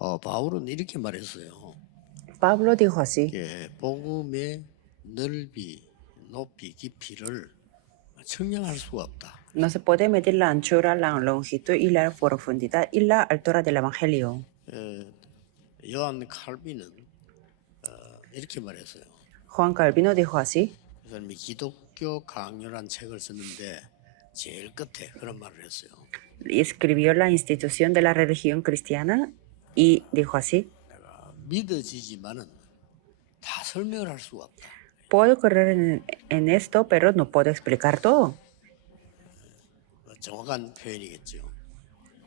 바울은 이렇게 말했어요. Pablo dijo así: 복음의 넓이, 높이, 깊이를 측량할 수가 없다. no se puede medir la anchura, la longitud y la profundidad y la altura del Evangelio. 요한 칼빈은 이렇게 말했어요. Juan Calvino dijo así. 그 사람이 기독교 강요란 책을 썼는데 제일 끝에 그런 말을 했어요. Y escribió la institución de la religión cristiana y dijo así: 내가 믿어지지만은 다 설명을 할 수가 없다. puedo creer en esto, pero no puedo explicar todo. 정확한 표현이겠죠.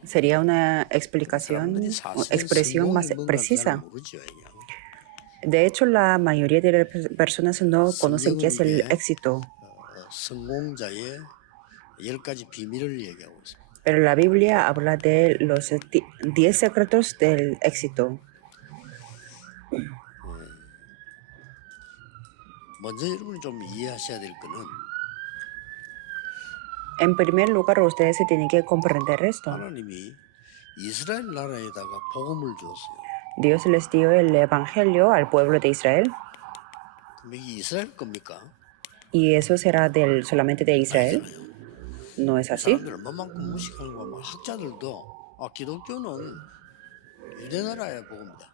Sería una explicación, 사람들이 사실 expresión más 성공이 뭔가를 잘 precisa. 모르죠. De hecho, la mayoría de las personas no conocen qué es el 성경은 éxito. 성공자의 10가지 비밀을 얘기하고 있습니다. Pero la Biblia habla de los 10 secretos del éxito. 먼저 여러분이 좀 이해하셔야 될 거는 En primer lugar, ustedes se tienen que comprender esto. 하나님이 이스라엘 나라에다가 복음을 주었어요. Dios les dio el evangelio al pueblo de Israel. 그럼 이게 이스라엘 겁니까? ¿Y eso será solamente de Israel? 아니잖아요. No es así. 사람들 얼마만큼 무식하는 거 학자들도 기독교는 유대 나라의 복음이다.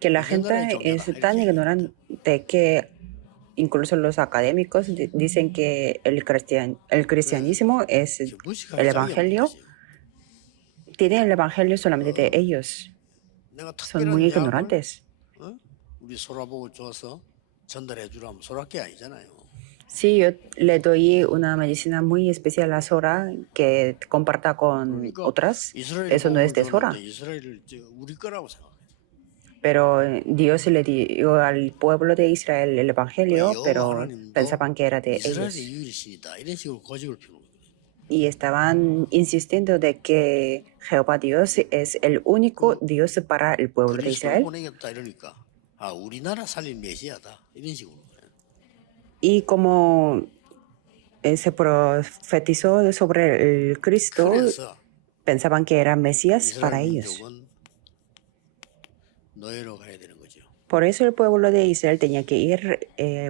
Que la gente es tan ignorante que incluso los académicos dicen que el cristianismo es el evangelio. Tienen el evangelio solamente de ellos. Son muy ignorantes. 우리 소라 보고 줘서 전달해 주라면 소라께 아니잖아요. Sí, yo le doy una medicina muy especial a Sora que comparta con otras. Eso no es de Sora. 이스라엘을 우리 거라고 생각해요. Pero Dios le dio al pueblo de Israel el evangelio, pero pensaban que era de ellos. 이스라엘의 유일신이다. 이런 식으로 고집을 피우는 거예요. Y estaban insistiendo de que Jehová Dios es el único Dios para el pueblo de Israel. 보내겠다 이러니까 우리나라 살릴 메시아다 이런 식으로. Y como se profetizó sobre el Cristo, pensaban que era Mesías para ellos. 노예로 가야 되는 거죠. Por eso el pueblo de Israel tenía que ir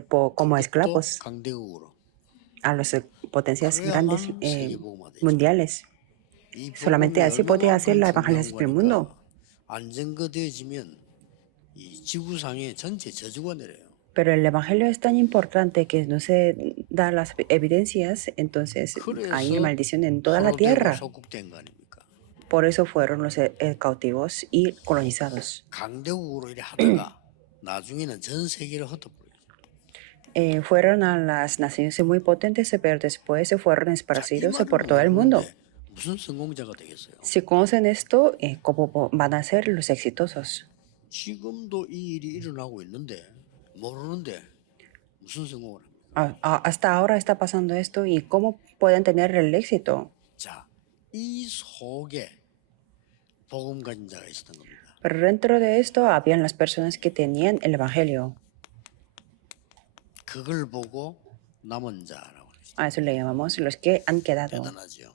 como esclavos 강대국으로. a las potencias grandes mundiales. Solamente así podía hacer la evangelización del mundo. 안정거되어지면 이 지구상에 전체 저주가 내려요. Pero el evangelio es tan importante que no se da las evidencias, entonces hay maldición en toda la tierra. 소국된 거 아닙니까? Por eso fueron los cautivos y colonizados. 강대국으로 이래 하다가 나중에는 전 세계를 흩어버려요. Fueron a las naciones muy potentes, pero después se fueron esparcidos por todo el mundo. 무슨 성공자가 되겠어요? Si conocen esto, ¿cómo van a ser los exitosos? 지금도 이 일이 일어나고 있는데 모르는데 무슨 성공을 합니까? Hasta ahora está pasando esto y ¿cómo pueden tener el éxito? 자, 이 속에 복음 가진 자가 있었던 겁니다. Pero dentro de esto habían las personas que tenían el evangelio. 그걸 보고 남은 자라고 그러죠. A eso le llamamos los que han quedado. 대단하죠.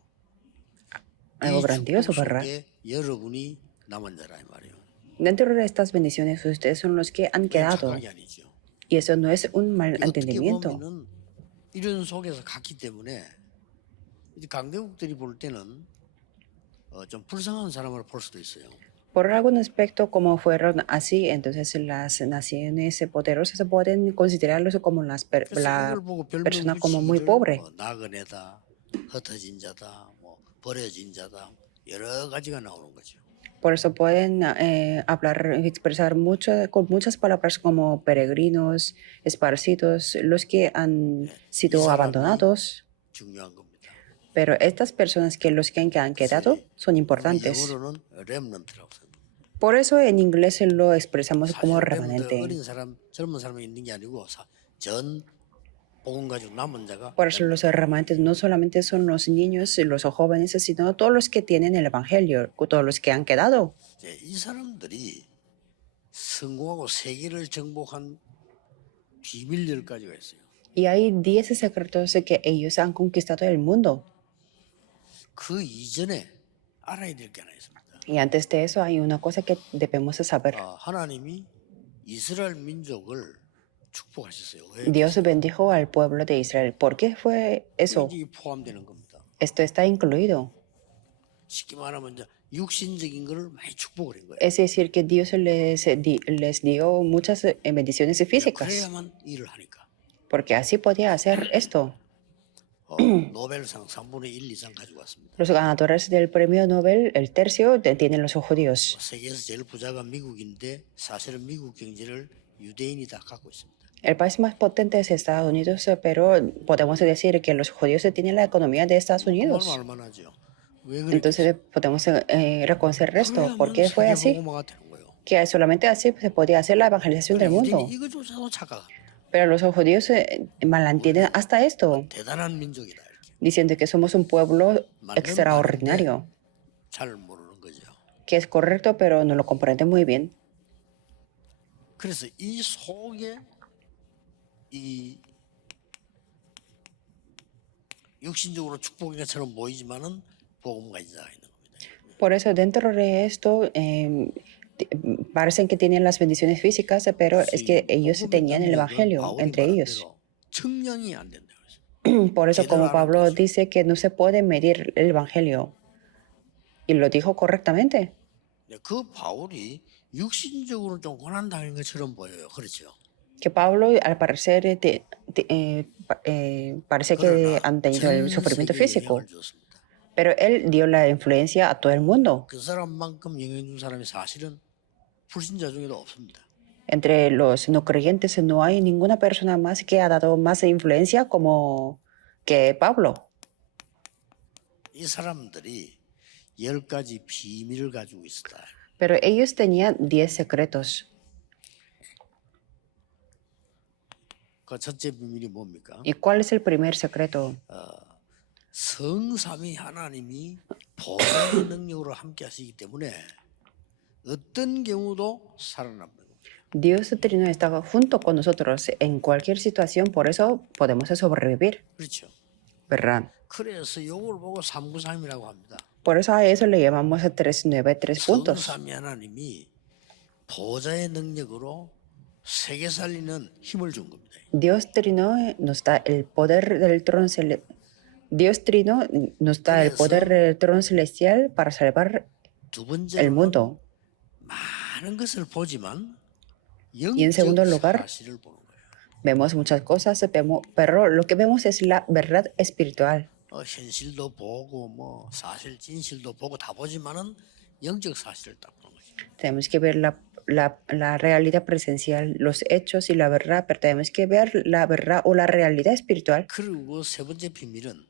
Algo grandioso, ¿verdad? 여러분이 남은 자라 이 말이에요. Dentro de estas bendiciones, ustedes son los que han quedado. 착각이 아니죠. Y eso no es un mal entendimiento. 어떻게 보면은 이런 속에서 갔기 때문에 이제 강대국들이 볼 때는 좀 불쌍한 사람을 볼 수도 있어요. Por algún aspecto, como fueron así, entonces las naciones poderosas pueden considerarlos como la persona como muy pobre. 나그네다, 흩어진 자다, 버려진 자다, 여러 가지가 나오는 거죠. Por eso pueden expresar con muchas palabras como peregrinos, esparcidos, los que han sido abandonados. 중요한 겁니다. Pero estas personas los que han quedado son importantes. 영어로는 remnant라고 생각합니다. Por eso en inglés lo expresamos como remanente. 어린 사람, 젊은 사람이 있는 게 아니고 전 복음 가지고 남은 자가. Por eso los remanentes no solamente son los niños, los jóvenes, sino todos los que tienen el evangelio, todos los que han quedado. 이 사람들이 성공하고 세계를 정복한 비밀 10가지가 있어요. Y hay 10 secretos que ellos han conquistado el mundo. 그 이전에 알아야 될 게 하나 있습니다. Y antes de eso hay una cosa que debemos de saber. 하나님이 이스라엘 민족을 축복하셨어요. 왜 Dios 그랬어요? bendijo al pueblo de Israel. ¿Por qué fue eso? 이게 포함되는 겁니다. Esto está incluido. 쉽게 말하면 이제 육신적인 거를 많이 축복을 한 거예요. Es decir, que Dios les dio muchas bendiciones físicas, 그래야만 일을 하니까. porque así podía hacer esto. 노벨상 3분의 1 이상 가지고 왔습니다. Los ganadores del premio Nobel, el tercio, tienen los judíos. 세계에서 제일 부자가 미국인데 사실은 미국 경제를 유대인이 다 갖고 있습니다. El país más potente es Estados Unidos, pero podemos decir que los judíos tienen la economía de Estados Unidos. 얼마나 하죠? 왜 그랬겠어요? Entonces podemos reconocer esto. ¿Por qué fue así? 세계복음화가 되는 거예요. Que solamente así se podía hacer la evangelización del mundo. 유대인이 이거조차도 착각합니다. Pero los judíos malentienden hasta esto, 대단한 민족이다 이렇게. diciendo que somos un pueblo extraordinario, 잘 모르는 거죠. que es correcto, pero no lo comprenden muy bien. 그래서 이 속에 이 육신적으로 축복인 것처럼 보이지만은 복음과 인자가 있는 겁니다. Por eso dentro de esto parecen que tienen las bendiciones físicas, pero es que ellos tenían el evangelio entre ellos. 측량이 안 된다 그래서. Por eso, como Pablo dice que no se puede medir el evangelio, y lo dijo correctamente. 그 바울이 육신적으로 좀 고난당한 것처럼 보여요. 그렇죠? Que Pablo, al parecer, parece que han tenido el sufrimiento físico, pero él dio la influencia a todo el mundo. 그 사람만큼 영향 준 사람이 사실은 불신자 중에도 없습니다. Entre los no creyentes no hay ninguna persona más que ha dado más influencia como que Pablo. 이 사람들이 10가지 비밀을 가지고 있었다. Pero ellos tenían 10 secretos. 그 첫째 비밀이 뭡니까? ¿Y cuál es el primer secreto? 성삼위 하나님이 보좌의 능력으로 함께 하시기 때문에 어떤 경우도 살아납니다. Dios Trino está junto con nosotros en cualquier situación, por eso podemos sobrevivir. 그렇죠. ¿Verdad? 그래서 이걸 보고 393이라고 합니다. Por eso a eso le llamamos 393 puntos. 성삼위 하나님이 보좌의 능력으로 세계 살리는 힘을 준 겁니다. Dios Trino nos da el poder del trono Dios Trino nos da el poder del trono celestial para salvar 두 el 번째로는 mundo. 많은 것을 보지만 Y en segundo 영적 lugar, 사실을 보는 거예요. vemos muchas cosas, pero lo que vemos es la verdad espiritual. 현실도 보고 뭐 사실 진실도 보고 다 보지만은 영적 사실을 딱 보는 거죠. Tenemos que ver la realidad presencial, los hechos y la verdad, pero tenemos que ver la verdad o la realidad espiritual. 그리고 세 번째 비밀은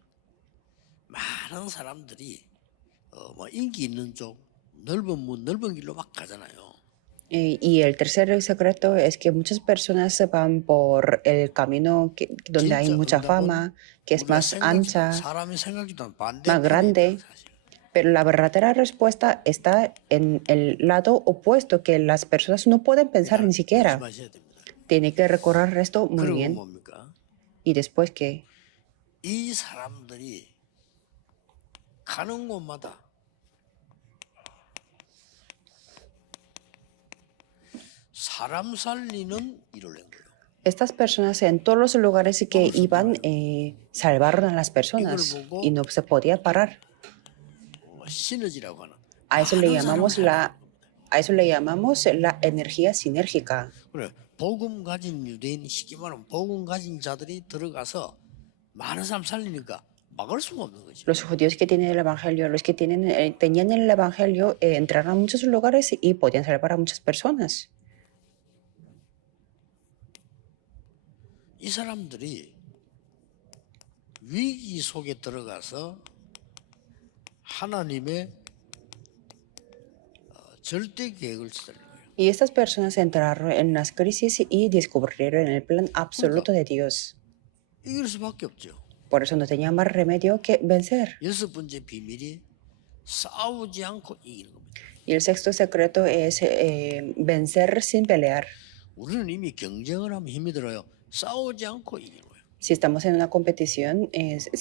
많은 사람들이 뭐 인기 있는 쪽 넓은 길로 막 가잖아요. Y el tercer secreto es que muchas personas se van por el camino donde hay mucha fama, que es más ancha, 사람이 생각지도 않은 반대 más grande. Pero la verdadera respuesta está en el lado opuesto, que las personas no pueden pensar ni siquiera. 조심하셔야 됩니다. Tiene que recorrer esto muy 그리고 bien. 뭡니까? Y después que 이 사람들이 가는 곳마다 사람 살리는 일을 낸 거예요. estas personas en todos los lugares que iban salvaron a las personas y no se podía parar. 시너지라고 하는. A eso le 많은 llamamos 사람을 a eso le llamamos la energía sinérgica. 그래 복음 가진 유대인 쉽게 말하면 복음 가진 자들이 들어가서 많은 사람 살리니까 막을 수가 없는 거죠. Los judíos que tienen el evangelio, los que tenían el evangelio, entraron a muchos lugares y podían salvar a muchas personas. 이 사람들이 위기 속에 들어가서 하나님의 절대 계획을 찾는 거예요. Y estas personas entraron en las crisis y descubrieron el plan absoluto de Dios. 이길 수밖에 없죠. Por eso no tenían más remedio que vencer. 여섯 번째 비밀이 싸우지 않고 이기는 겁니다. Y el sexto secreto es vencer sin pelear. 우리는 이미 경쟁을 하면 힘이 들어요. 싸우지 않고 이기는 거예요. Si estamos en una competición,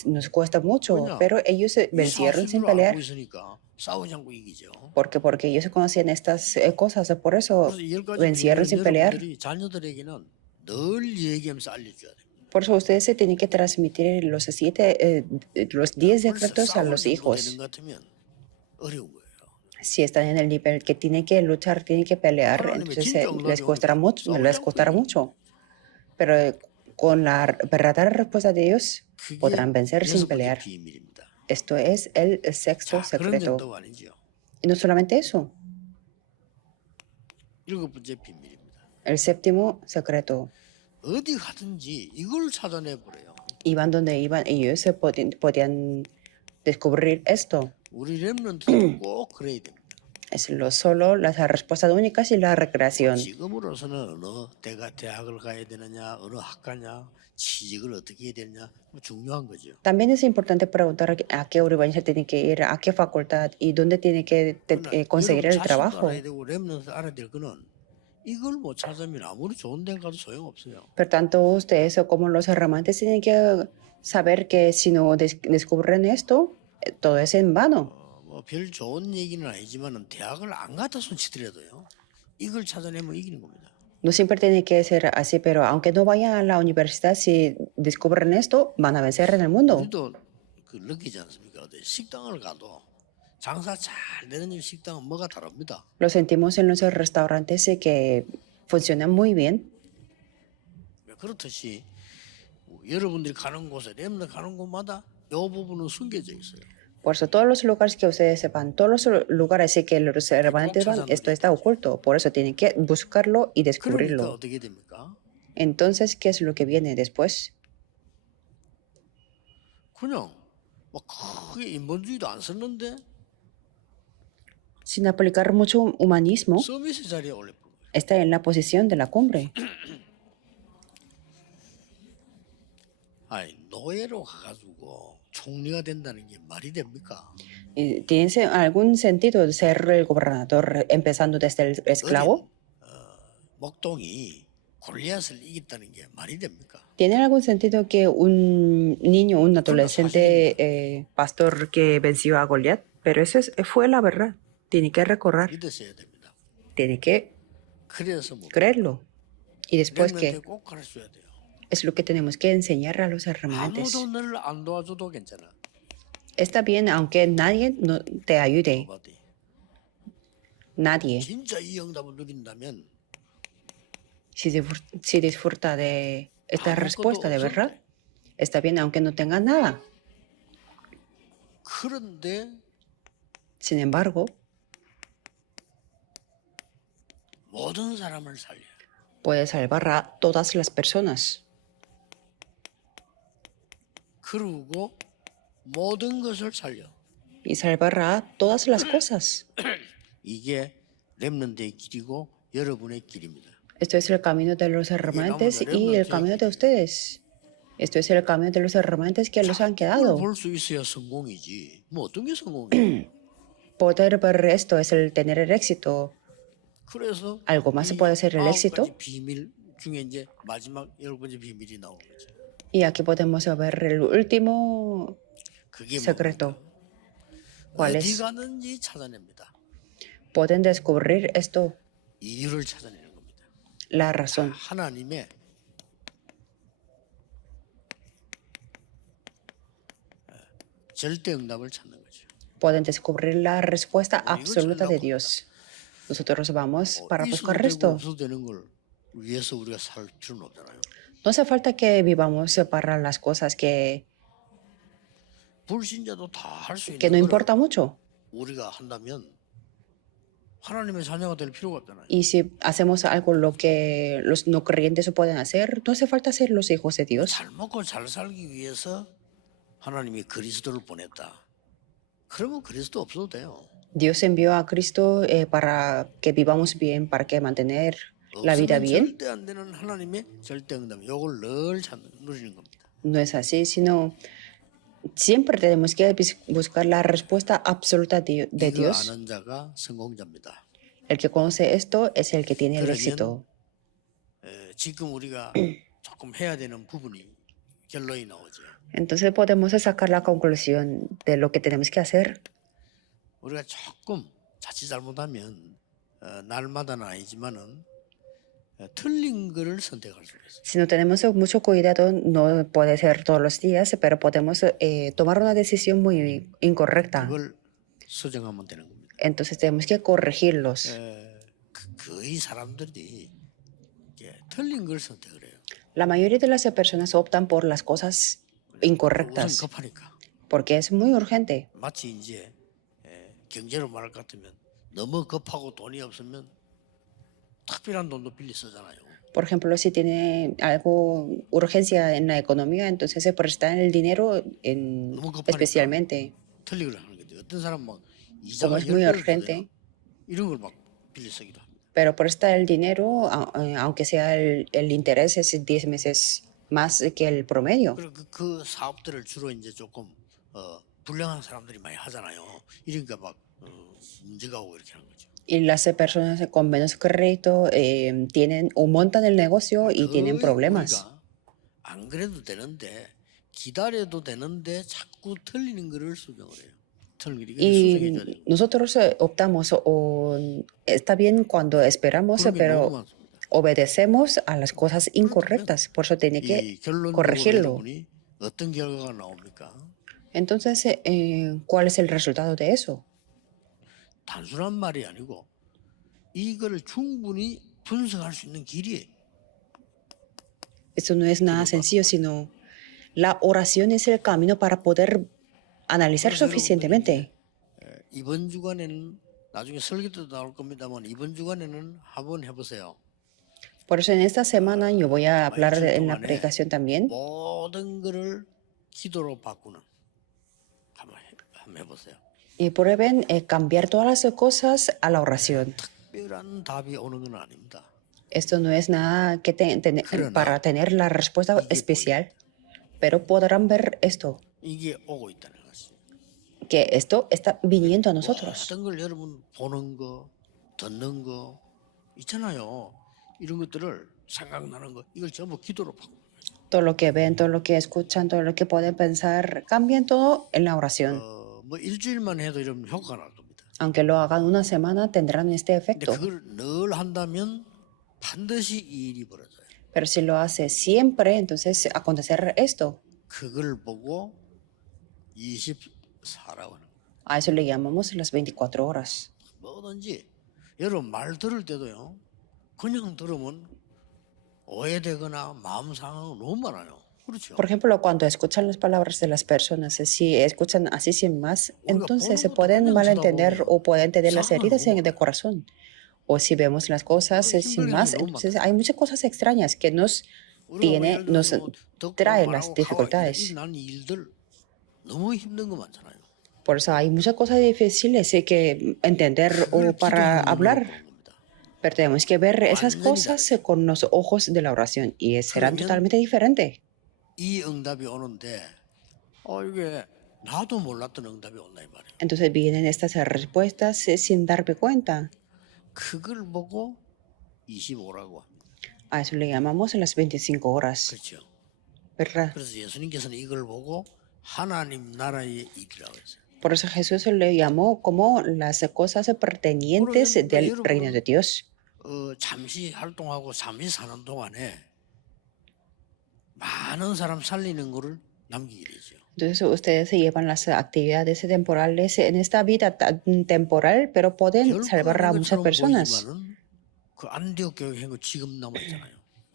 nos cuesta mucho, 왜냐? pero ellos 이 vencieron sin 사실을 pelear. 알고 있으니까 싸우지 않고 이기죠. Porque ellos conocían estas cosas, por eso 그래서 이 10가지 vencieron 비밀을 sin pelear. 여러분들이 자녀들에게는 늘 얘기하면서 알려줘야 됩니다. Por eso ustedes se tienen que transmitir los 10 벌써 decretos a 싸울 los 정도 되는 hijos. 것 같으면 어려운 거예요. Si están en el nivel que tienen que luchar, tienen que pelear, 하나님의 entonces 진짜 응답이 les costará 오니까 mucho, 싸우지 les 않고 costará 이기는 mucho. Pero con la verdadera respuesta de Dios 그게 podrán vencer sin 여섯 번째 pelear. 비밀입니다. Esto es el sexto 자, 그런 secreto. 정도가 아니죠. Y no solamente eso, 일곱 번째 비밀입니다. el séptimo secreto. 어디 가든지 이걸 찾아내 보래요. Iban donde iban, ellos se podían descubrir esto. 우리 렘넌트도 꼭 그래야 됩니다. Es solo las respuestas únicas y la recreación. 지금으로서는 어느 대학을 가야 되느냐, 어느 학과냐, 취직을 어떻게 해야 되느냐, 중요한 거죠. También es importante preguntar a qué universidad tiene que ir, a qué facultad y dónde tiene que conseguir el trabajo. 알아야 되고 렘넌트 알아야 될 거는 이걸 못 찾으면 아무리 좋은 데 가도 소용없어요. Por tanto, ustedes como los hermantes tienen que saber que si no descubren esto, todo es en vano. 별 좋은 얘기는 아니지만은 대학을 안 갔다 손치더라도요. 이걸 찾아내면 이기는 겁니다. No siempre tiene que ser así, pero aunque no vayan a la universidad, si descubren esto, van a vencer en el mundo. 우리도 그 느끼지 않습니까? 어디 식당을 가도 장사 잘 되는 집 식당은 뭐가 다릅니다. Lo sentimos en los restaurantes que funcionan muy bien. 그렇듯이 여러분들이 가는 곳에 렘넌트 가는 곳마다 이 부분은 숨겨져 있어요. Por eso todos los lugares que ustedes sepan, todos los lugares que los hermantes van, esto está oculto. Por eso tienen que buscarlo y 그러니까 descubrirlo. 어떻게 됩니까? Entonces, ¿qué es lo que viene después? 그냥 막 크게 인본주의도 안 썼는데 Sin aplicar mucho humanismo, 서비스 자리에 올려버린 거예요. está en la posición de la cumbre. 아니 노예로 가가지고 총리가 된다는 게 말이 됩니까? ¿Y ¿Tiene algún sentido ser el gobernador empezando desde el esclavo? 목동이 골리앗을 이겼다는 게 말이 됩니까? ¿Tiene algún sentido que un niño, un adolescente pastor que venció a Goliat? Pero fue la verdad. Tiene que recorrer, 믿으셔야 됩니다. tiene que 그래서 뭐 creerlo. Y después 렘넌트에 que 꼭 가르쳐야 돼요. es lo que tenemos que enseñar a los hermantes. 아무도 너를 안 도와줘도 괜찮아. Está bien aunque nadie no te ayude. 어디? Nadie. 진짜 이 응답을 누린다면 Si disfruta de esta respuesta de verdad, está bien aunque no tenga nada. 그런데 Sin embargo, 모든 사람을 살려. puede salvar a todas las personas 그리고 모든 것을 살려. y salvará todas las cosas. 이게 렘넌트의 길이고 여러분의 길입니다. Esto es el camino de los hermantes y el camino de ustedes. Esto es el camino de los hermantes que los han quedado. 볼수 있어야 성공이지. 뭐 어떤 게 성공이야? Poder ver esto es el tener el éxito. 그래서 Algo más 이 puede ser el 아홉 éxito. 가지 비밀 중에 이제 마지막 열 번째 비밀이 나오는 거죠. Y aquí podemos ver el último 그게 secreto. 뭡니까? ¿Cuál 어디 es? 가든지 찾아냅니다. Pueden descubrir esto, 이유를 찾아내는 겁니다. la razón. 하나님의 절대 응답을 찾는 거죠. Pueden descubrir la respuesta absoluta de Dios. Nosotros vamos para buscar esto. 없어도 되는 걸 위해서 우리가 살 필요는 없잖아요. No hace falta que vivamos para las cosas que 불신자도 다 할 수 no 있는 걸 importa mucho. 우리가 한다면 하나님의 자녀가 될 필요가 없잖아요. Y si hacemos algo lo que los no creyentes pueden hacer, no hace falta ser los hijos de Dios. 잘 먹고 잘 살기 위해서 하나님이 그리스도를 보냈다. 그러면 그리스도 없어도 돼요. Dios envió a Cristo para que vivamos bien, para que mantener la vida 없으면 bien. 절대 안 되는 하나님의 절대 응답. 이걸 늘 누리는 겁니다. No es así, sino siempre tenemos que buscar la respuesta absoluta de 이거 Dios. 아는 자가 성공자입니다. El que conoce esto es el que tiene el 그러면 éxito. 지금 우리가 조금 해야 되는 부분이 결론이 나오죠. Entonces podemos sacar la conclusión de lo que tenemos que hacer. 우리가 조금 자칫 잘못하면 날마다는 아니지만은 틀린 거를 선택할 수가 있어요. Si no tenemos mucho cuidado, no puede ser todos los días, pero podemos tomar una decisión muy incorrecta. 그걸 수정하면 되는 겁니다. Entonces tenemos que corregirlos. 거의 사람들이 틀린 걸 선택을 해요. La mayoría de las personas optan por las cosas 우선 incorrectas 급하니까. porque es muy urgente. 마치 이제 경제로 말할 것 같으면 너무 급하고 돈이 없으면 특별한 돈도 빌려 쓰잖아요. Por ejemplo, si tiene algo urgencia en la economía, entonces se presta el dinero 너무 급하니까 especialmente. 틀린 걸 하는 거죠. 어떤 사람 막 Como 이자가 es muy 10배를 urgente, 이런 걸 막 빌려 쓰기도 합니다. pero presta el dinero, aunque sea el interés es 10 meses más que el promedio. 그리고 그 사업들을 주로 이제 조금 불량한 사람들이 많이 하잖아요. 이러니까 막 문제가 오고 이렇게 하는 거죠. Y las personas con menos crédito tienen o montan el negocio y tienen problemas. 우리가 안 그래도 되는데 기다려도 되는데 자꾸 틀리는 거를 수정을 해요. 틀린 거 이거 수정해줘야 Y 돼요. nosotros optamos o está bien cuando esperamos, 그런 게 너무 pero 많습니다. obedecemos a las cosas incorrectas. Por eso tiene que 이 결론적으로 corregirlo. 여러분이 어떤 결과가 나옵니까? Entonces, ¿cuál es el resultado de eso? 단순한 말이 아니고 이거를 충분히 분석할 수 있는 길이에요. Esto no es nada sencillo, sino la oración es el camino para poder analizar 그래서 suficientemente. 이번 주간에는 나중에 설교 때도 나올 겁니다만 이번 주간에는 한번 해보세요. Por eso en esta semana yo voy a hablar 일주일 en la 동안에 predicación también. 모든 거를 기도로 바꾸는 한번 해보세요. Y prueben cambiar todas las cosas a la oración. 특별한 답이 오는 건 아닙니다. Esto no es nada que 그러나 para tener la respuesta 이게 especial, pero podrán ver esto, 이게 오고 있다는 것이. que esto está viniendo a nosotros. 어떤 걸 여러분 보는 거, 듣는 거 있잖아요. 이런 것들을 생각나는 거 이걸 전부 기도로 바꾸는 거죠. Todo lo que ven, todo lo que escuchan, todo lo que pueden pensar, cambien todo en la oración. 뭐 일주일만 해도 이런 효과가 날 겁니다. Aunque lo hagan una semana, tendrán este 근데 efecto. 그걸 늘 한다면 반드시 이 일이 벌어져요. Pero si lo hace siempre, entonces acontecer esto. 그걸 보고 24라고 하는 거예요. A eso le llamamos las 24 horas. 뭐든지 여러분 말 들을 때도요. 그냥 들으면 오해되거나 마음 상하는 거 너무 많아요. 그렇죠? Por ejemplo, cuando escuchan las palabras de las personas, si escuchan así sin más, entonces se pueden malentender o pueden tener las heridas en el corazón. O si vemos las cosas sin más, entonces hay muchas cosas extrañas que nos trae las dificultades. 난 일들 너무 힘든 거 많잖아요. Por eso hay muchas cosas difíciles que entender o para hablar. Pero tenemos que ver esas cosas con los ojos de la oración y serán totalmente diferentes. 이 응답이 오는데 이게 나도 몰랐던 응답이 온다 이 말이에요. Entonces vienen estas respuestas sin darme cuenta. 그걸 보고 25라고 합니다. A eso le llamamos las 25 horas, 그렇죠. ¿verdad? 그래서 예수님께서는 이걸 보고 하나님 나라의 일이라고 했어요. Por eso Jesús le llamó como las cosas pertenecientes del reino de Dios. 잠시 활동하고 잠시 사는 동안에 많은 사람 살리는 거를 남기게 되죠. Entonces ustedes se llevan las actividades temporales en esta vida temporal, pero pueden salvar a muchas personas. 그 안디옥 교회 거 지금 남아 있잖아요.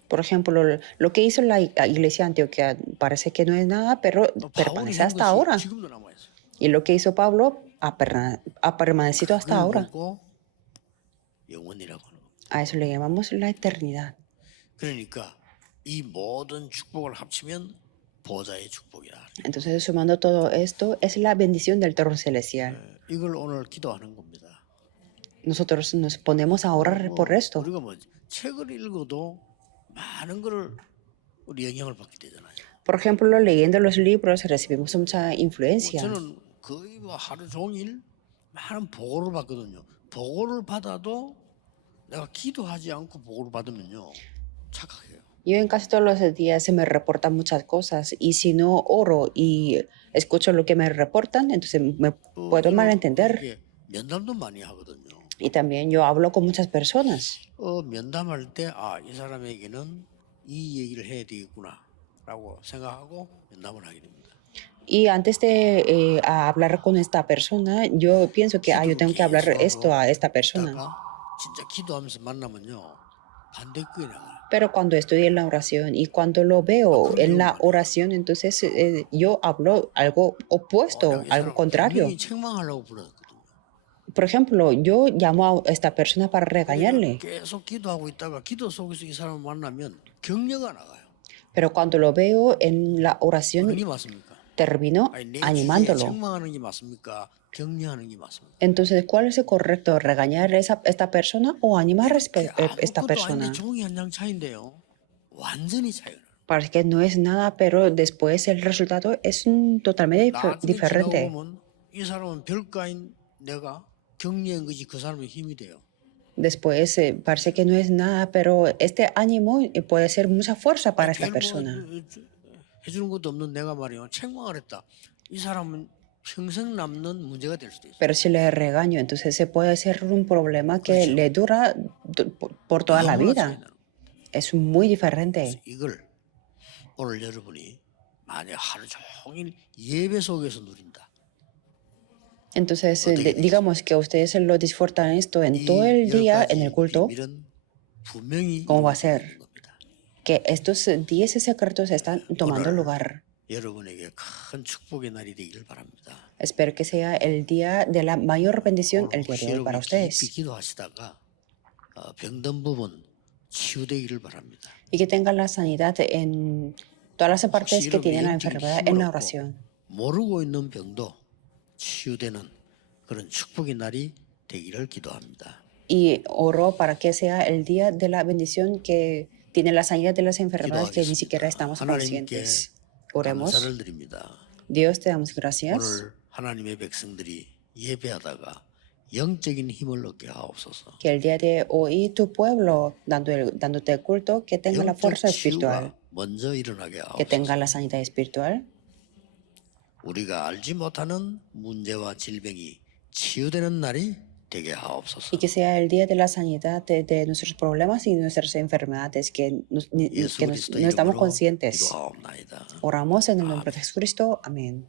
Por ejemplo, lo que hizo la iglesia de Antioquía parece que no es nada, pero permanece hasta ahora. 지금도 남아 있어요. Y lo que hizo Pablo ha permanecido hasta ahora. 영원이라고 하는 겁니다. A eso le llamamos la eternidad. 그러니까 이 모든 축복을 합치면 보좌의 축복이다. Entonces, sumando todo esto, es la bendición del trono celestial. 이걸 오늘 기도하는 겁니다. Nosotros nos ponemos a orar por esto. 우리가 뭐 책을 읽어도 많은 거를 우리 영향을 받게 되잖아요. Por ejemplo, leyendo los libros recibimos mucha influencia. 저는 거의 뭐 하루 종일 많은 보고를 받거든요. 보고를 받아도 내가 기도하지 않고 보고를 받으면요 착각해요. Yo en casi todos los días se me reportan muchas cosas y si no oro y escucho lo que me reportan, entonces me puedo malentender. 면담도 많이 하거든요. Y también yo hablo con muchas personas. 면담할 때 이 사람에게는 이 얘기를 해야 되겠구나라고 생각하고 면담을 하게 됩니다. Y antes de hablar con esta persona, yo pienso que yo tengo que hablar esto a esta persona. 있다가 진짜 기도하면서 만나면요 반대급에 나가요. Pero cuando estoy en la oración y cuando lo veo en la oración, entonces yo hablo algo opuesto, 이 algo 사람 contrario. 분명히 책망하려고 불렀거든요. Por ejemplo, yo llamo a esta persona para regañarle, 계속 기도하고 있다가 기도 속에서 이 사람을 만나면 격려가 나가요. pero cuando lo veo en la 어느 oración, 게 맞습니까? termino 내 주제에 animándolo. 책망하는 게 맞습니까? 격려하는 게 맞습니까? Entonces, ¿cuál es el correcto? ¿Regañar a esta persona o animar a esta 아무것도 persona? 아닌데 종이 한 장 차인데요. 완전히 차이가 나요. Parece que no es nada, pero después el resultado es totalmente 나중에 지나고 diferente. 보면 이 사람은 별가인 내가 격려한 것이 그 사람의 힘이 돼요. Después parece que no es nada, pero este ánimo puede ser mucha fuerza para esta 제일 persona. 해주는 것도 없는 내가 말이야 책망을 했다. 이 사람은 평생 남는 문제가 될 수도 있어요. Pero si le regaño, entonces se puede ser un problema que le dura por toda la 너무나 차이 vida. 나는 거예요. Es muy diferente. 이걸 오늘 여러분이 만약 하루 종일 예배 속에서 누린다. Entonces, digamos que ustedes lo disfrutan esto en todo el día en el culto, 비밀은 분명히 ¿cómo va a 이루어지는 ser? 겁니다. Que estos 10 secretos están tomando lugar. 여러분에게 큰 축복의 날이 되기를 바랍니다. Espero que sea el día de la mayor bendición el día 혹시 de hoy para 여러분이 깊이 ustedes. 기도하시다가 병든 부분 치유되기를 바랍니다. Y que tengan la sanidad en todas las partes 혹시 que 여러분이 tienen la 영적인 enfermedad 힘을 en la 얻고 oración. 모르고 있는 병도 치유되는 그런 축복의 날이 되기를 기도합니다. Y oro para que sea el día de la bendición que tiene la sanidad de las enfermedades que ni siquiera estamos 하나님께 conscientes. Oremos. 감사를 드립니다. Dios, te damos gracias. 오늘 하나님의 백성들이 예배하다가 영적인 힘을 얻게 하옵소서. Que el día de hoy tu pueblo, dándote el culto, que tenga la 영적 fuerza espiritual, 치유가 먼저 일어나게 que tenga 하옵소서. la sanidad espiritual, 우리가 알지 못하는 문제와 질병이 치유되는 날이 되게 하옵소서. y que sea el día de la sanidad de nuestros problemas y nuestras enfermedades que 예수 no 그리스도 estamos 이름으로 conscientes. 기도하옵나이다. Oramos en el nombre de Jesucristo. Amén.